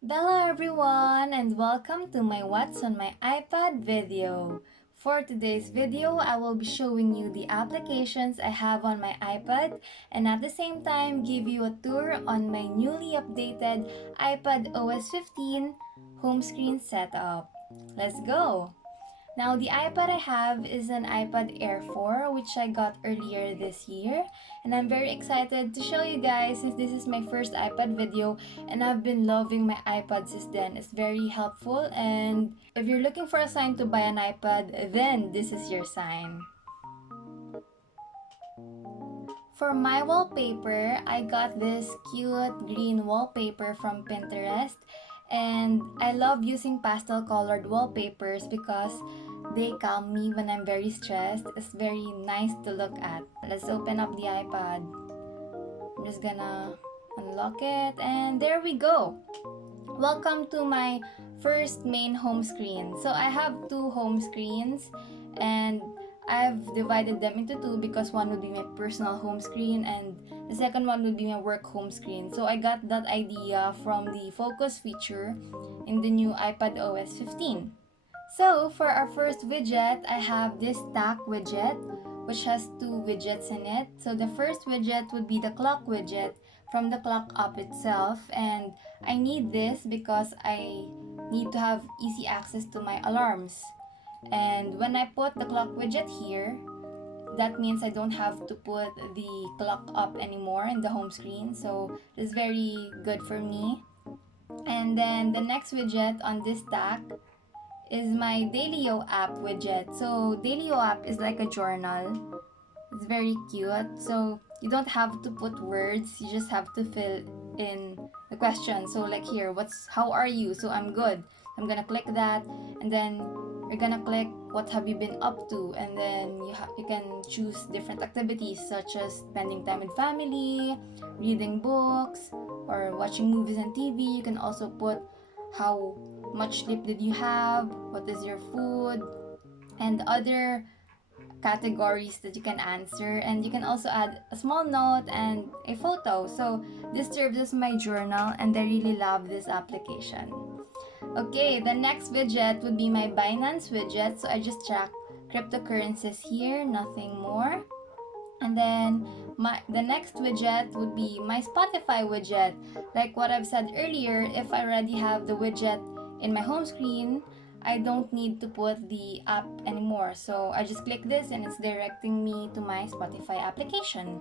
Hello everyone and welcome to my What's on my iPad video. For today's video, I will be showing you the applications I have on my iPad and at the same time give you a tour on my newly updated iPadOS 15 home screen setup. Let's go! Now, the iPad I have is an iPad Air 4, which I got earlier this year. And I'm very excited to show you guys since this is my first iPad video and I've been loving my iPad since then. It's very helpful, and if you're looking for a sign to buy an iPad, then this is your sign. For my wallpaper, I got this cute green wallpaper from Pinterest, and I love using pastel colored wallpapers because they calm me when I'm very stressed. It's very nice to look at. Let's open up the iPad. I'm just gonna unlock it, and there we go. Welcome to my first main home screen. So I have two home screens and I've divided them into two because one would be my personal home screen and the second one would be my work home screen. So I got that idea from the focus feature in the new iPadOS 15. So for our first widget, I have this stack widget which has two widgets in it. So the first widget would be the clock widget from the clock app itself, and I need this because I need to have easy access to my alarms. And when I put the clock widget here, that means I don't have to put the clock up anymore in the home screen, so it's very good for me. And then the next widget on this stack is my Dailyo app widget. So Dailyo app is like a journal. It's very cute. So you don't have to put words, you just have to fill in the question. So like here, how are you? So I'm good. I'm gonna click that, and then you're gonna click what have you been up to, and then you can choose different activities such as spending time with family, reading books, or watching movies and TV. You can also put how much sleep did you have, what is your food, and other categories that you can answer, and you can also add a small note and a photo. So this serves as my journal and I really love this application. Okay, the next widget would be my Binance widget. So I just track cryptocurrencies here, nothing more. And then the next widget would be my Spotify widget. Like what I've said earlier, if I already have the widget in my home screen, I don't need to put the app anymore. So I just click this and it's directing me to my Spotify application.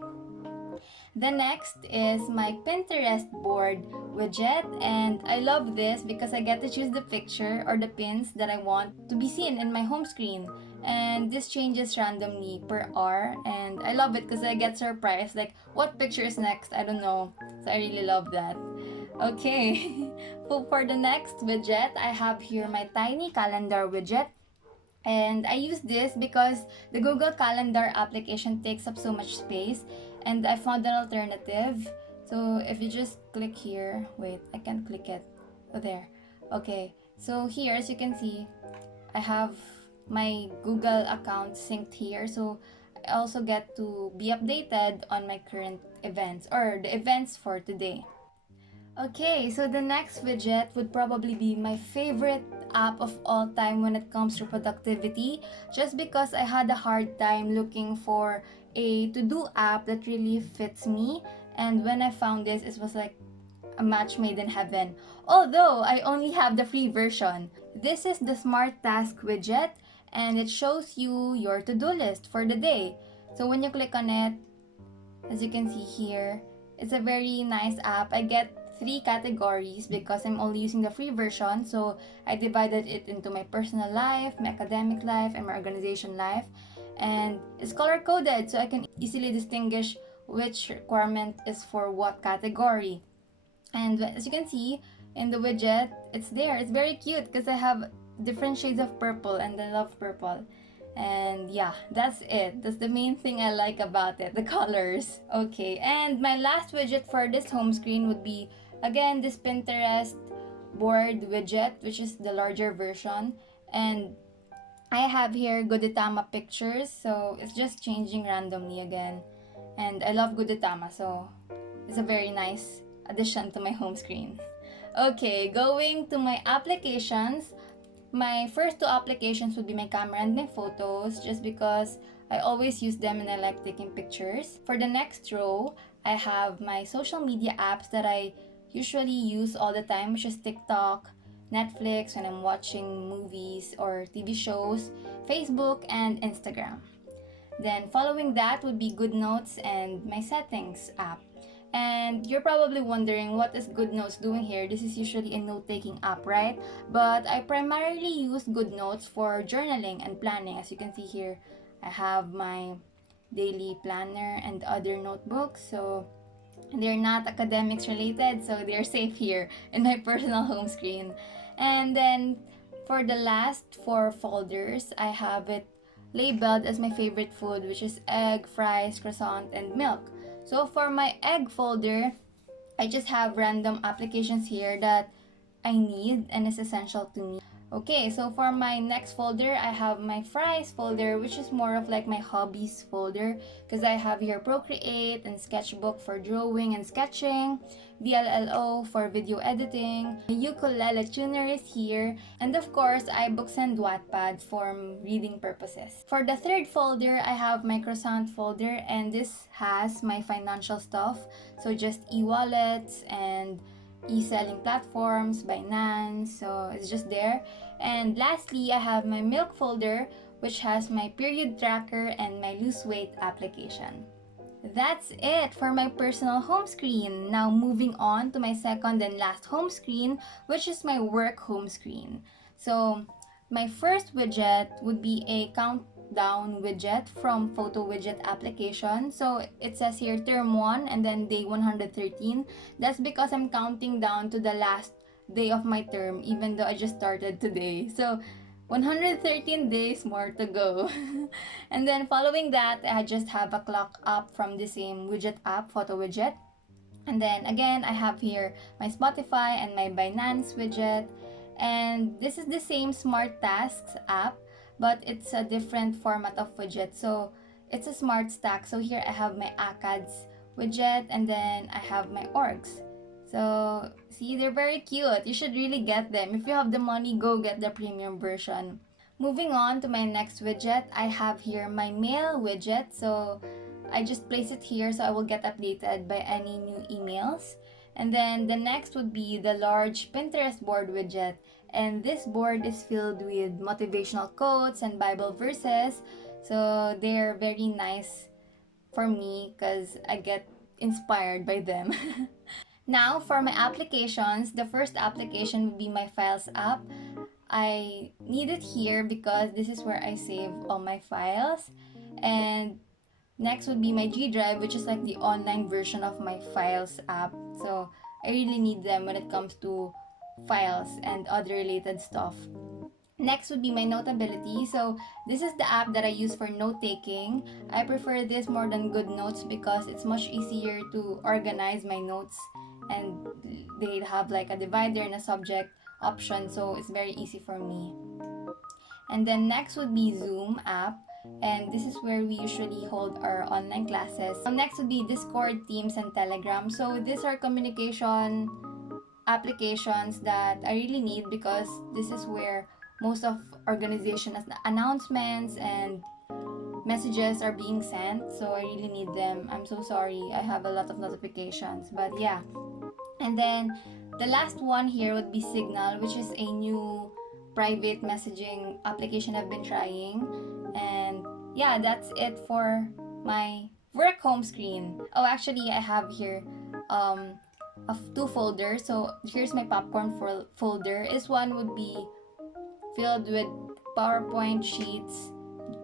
The next is my Pinterest board widget, and I love this because I get to choose the picture or the pins that I want to be seen in my home screen, and this changes randomly per hour, and I love it because I get surprised like what picture is next, I don't know, so I really love that. Okay, so for the next widget, I have here my tiny calendar widget. And I use this because the Google Calendar application takes up so much space, and I found an alternative. So if you just click here, wait, I can't click it. Oh, there. Okay, so here, as you can see, I have my Google account synced here. So I also get to be updated on my current events or the events for today. Okay, so the next widget would probably be my favorite app of all time when it comes to productivity, just because I had a hard time looking for a to-do app that really fits me, and when I found this, it was like a match made in heaven. Although I only have the free version. This is the Smart Task widget, and it shows you your to-do list for the day. So when you click on it, as you can see here, it's a very nice app. I get three categories because I'm only using the free version. So I divided it into my personal life, my academic life, and my organization life. And it's color coded so I can easily distinguish which requirement is for what category. And as you can see in the widget, it's there. It's very cute because I have different shades of purple and I love purple. And yeah, that's it. That's the main thing I like about it, the colors. Okay, and my last widget for this home screen would be, again, this Pinterest board widget, which is the larger version. And I have here Gudetama pictures, so it's just changing randomly again. And I love Gudetama, so it's a very nice addition to my home screen. Okay, going to my applications. My first two applications would be my camera and my photos, just because I always use them and I like taking pictures. For the next row, I have my social media apps that I usually use all the time, which is TikTok, Netflix when I'm watching movies or TV shows, Facebook, and Instagram. Then following that would be GoodNotes and my settings app. And you're probably wondering, what is GoodNotes doing here? This is usually a note-taking app, right? But I primarily use GoodNotes for journaling and planning. As you can see here, I have my daily planner and other notebooks. So they're not academics related, so they're safe here in my personal home screen. And then for the last four folders, I have it labeled as my favorite food, which is egg, fries, croissant, and milk. So for my egg folder, I just have random applications here that I need and is essential to me. Okay, so for my next folder, I have my fries folder, which is more of like my hobbies folder, because I have here Procreate and Sketchbook for drawing and sketching, VLLO for video editing, ukulele tuner is here, and of course, iBooks and Wattpad for reading purposes. For the third folder, I have my croissant folder, and this has my financial stuff, so just e-wallets and e-selling platforms, Binance, so it's just there. And lastly, I have my milk folder, which has my period tracker and my lose weight application. That's it for my personal home screen. Now moving on to my second and last home screen, which is my work home screen. So my first widget would be a countdown widget from photo widget application. So it says here term 1 and then day 113. That's because I'm counting down to the last day of my term, even though I just started today. So 113 days more to go. And then following that, I just have a clock app from the same widget app, photo widget. And then again, I have here my Spotify and my Binance widget. And this is the same Smart Tasks app, but it's a different format of widget. So it's a smart stack. So here I have my ACADS widget, and then I have my orgs. So see, they're very cute. You should really get them. If you have the money, go get the premium version. Moving on to my next widget, I have here my mail widget. So I just place it here so I will get updated by any new emails. And then the next would be the large Pinterest board widget. And this board is filled with motivational quotes and Bible verses. So they're very nice for me because I get inspired by them. Now, for my applications, the first application would be my Files app. I need it here because this is where I save all my files. And next would be my G Drive, which is like the online version of my Files app. So I really need them when it comes to files and other related stuff. Next would be my Notability. So this is the app that I use for note taking. I prefer this more than GoodNotes because it's much easier to organize my notes, and they have like a divider and a subject option, so it's very easy for me. And then next would be Zoom app, and this is where we usually hold our online classes. Next would be Discord, Teams, and Telegram. So these are communication applications that I really need because this is where most of organization announcements and messages are being sent, so I really need them. I'm so sorry, I have a lot of notifications, but yeah. And then the last one here would be Signal, which is a new private messaging application I've been trying. And yeah, that's it for my work home screen. Oh, actually, I have here of two folders. So here's my popcorn folder. This one would be filled with PowerPoint sheets,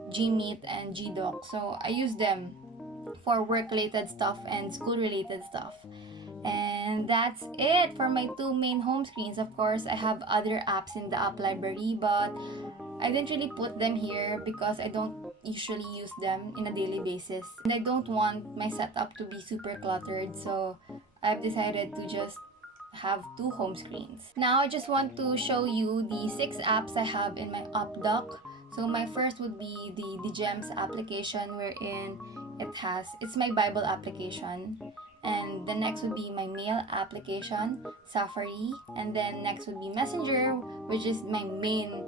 Gmeet, and Gdoc. So I use them for work-related stuff and school-related stuff. And that's it for my two main home screens. Of course, I have other apps in the app library, but I didn't really put them here because I don't usually use them in a daily basis. And I don't want my setup to be super cluttered, so I've decided to just have two home screens. Now I just want to show you the 6 apps I have in my app dock. So my first would be the Gems application, wherein it's my Bible application. And the next would be my mail application, Safari. And then next would be Messenger, which is my main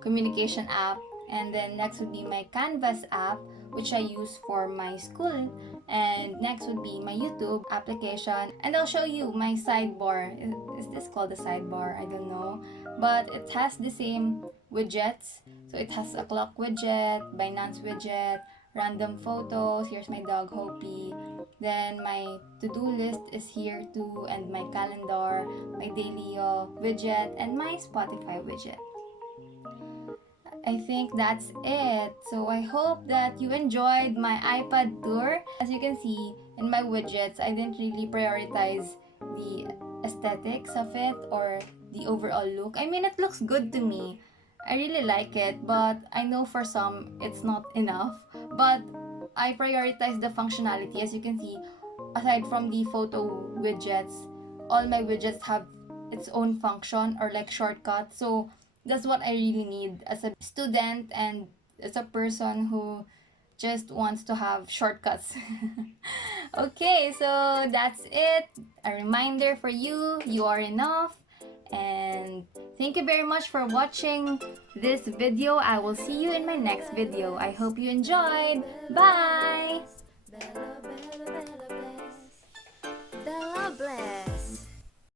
communication app. And then next would be my Canvas app, which I use for my school. And next would be my YouTube application. And I'll show you my sidebar. Is this called a sidebar? I don't know. But it has the same widgets. So it has a clock widget, Binance widget, random photos. Here's my dog Hopi. Then my to-do list is here too, and my calendar, my daily widget, and my Spotify widget. I think that's it. So I hope that you enjoyed my iPad tour. As you can see in my widgets, I didn't really prioritize the aesthetics of it or the overall look. I mean, it looks good to me. I really like it, but I know for some it's not enough. But I prioritize the functionality. As you can see, aside from the photo widgets, all my widgets have its own function or like shortcuts. So that's what I really need as a student and as a person who just wants to have shortcuts. Okay, so that's it. A reminder for you, you are enough. And thank you very much for watching this video. I will see you in my next video. I hope you enjoyed. Bye! Bello, Bello, Bello, Bles. Bello, Bles.